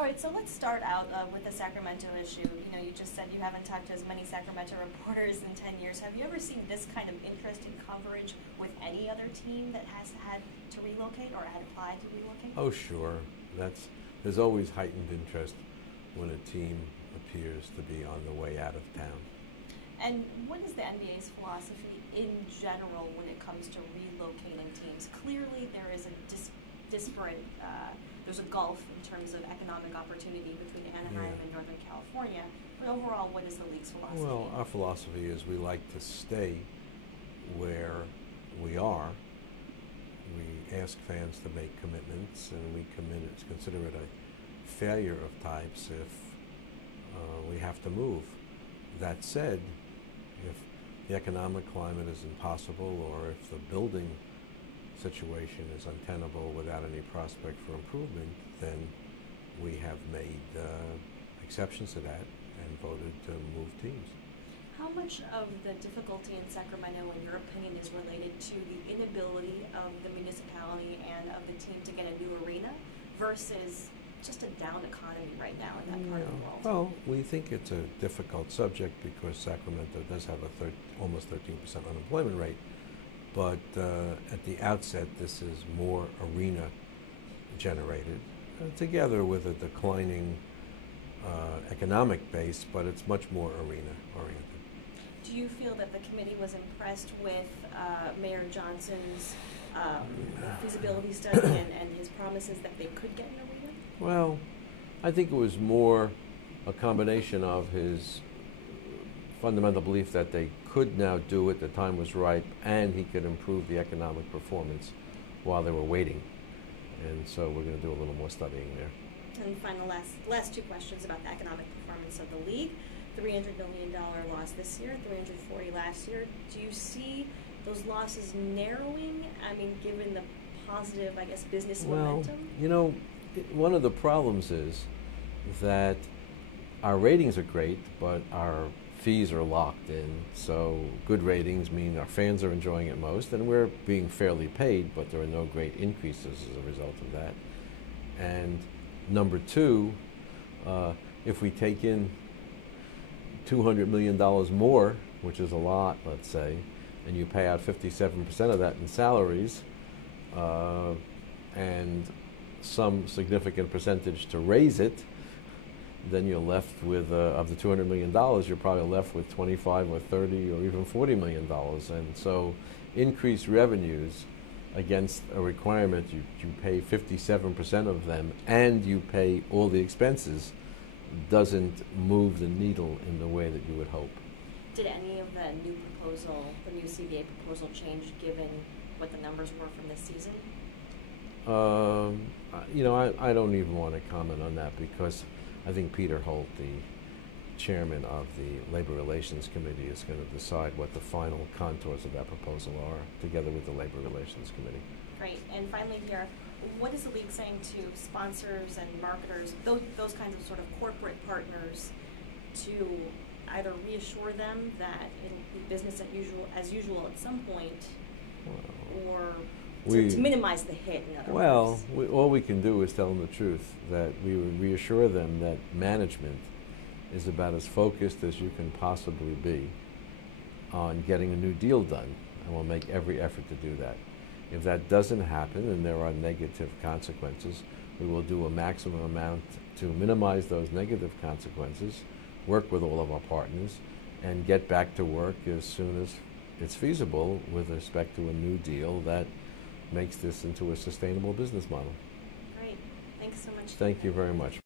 All right, so let's start out with the Sacramento issue. You know, you just said you haven't talked to as many Sacramento reporters in 10 years. Have you ever seen this kind of interest in coverage with any other team that has had to relocate or had applied to relocate? Oh, sure. There's always heightened interest when a team appears to be on the way out of town. And what is the NBA's philosophy in general when it comes to relocating teams? Clearly, there is a disparate, there's a gulf in terms of economic opportunity between Anaheim and Northern California. But overall, what is the league's philosophy? Well, our philosophy is we like to stay where we are. We ask fans to make commitments, and we consider it a failure of types if we have to move. That said, if the economic climate is impossible or if the building situation is untenable without any prospect for improvement, then we have made exceptions to that and voted to move teams. How much of the difficulty in Sacramento, in your opinion, is related to the inability of the municipality and of the team to get a new arena versus just a down economy right now in that part of the world? Well, we think it's a difficult subject because Sacramento does have a almost 13% unemployment rate. But at the outset, this is more arena generated, together with a declining economic base, but it's much more arena oriented. Do you feel that the committee was impressed with Mayor Johnson's feasibility study and his promises that they could get an arena? Well, I think it was more a combination of his fundamental belief that they could now do it, the time was ripe, and he could improve the economic performance while they were waiting. And so we're going to do a little more studying there. And final last two questions about the economic performance of the league. $300 million loss this year, $340 last year. Do you see those losses narrowing? I mean, given the positive, I guess, business momentum? Well, you know, one of the problems is that our ratings are great, but our fees are locked in. So good ratings mean our fans are enjoying it most, and we're being fairly paid, but there are no great increases as a result of that. And number two, if we take in $200 million more, which is a lot, let's say, and you pay out 57% of that in salaries, and some significant percentage to raise it, then you're left with, of the $200 million, you're probably left with 25 or 30 or even $40 million. And so increased revenues against a requirement, you pay 57% of them and you pay all the expenses, doesn't move the needle in the way that you would hope. Did any of the new proposal, the new CBA proposal, change given what the numbers were from this season? You know, I don't even want to comment on that because I think Peter Holt, the chairman of the Labor Relations Committee, is going to decide what the final contours of that proposal are, together with the Labor Relations Committee. Great. And finally here, what is the league saying to sponsors and marketers, those kinds of sort of corporate partners, to either reassure them that it'll be business as usual at some point, or to minimize the hit, in other words? Well, all we can do is tell them the truth, that we would reassure them that management is about as focused as you can possibly be on getting a new deal done, and we'll make every effort to do that. If that doesn't happen and there are negative consequences, we will do a maximum amount to minimize those negative consequences, work with all of our partners, and get back to work as soon as it's feasible with respect to a new deal that makes this into a sustainable business model. Great. Thanks so much. Thank you very much.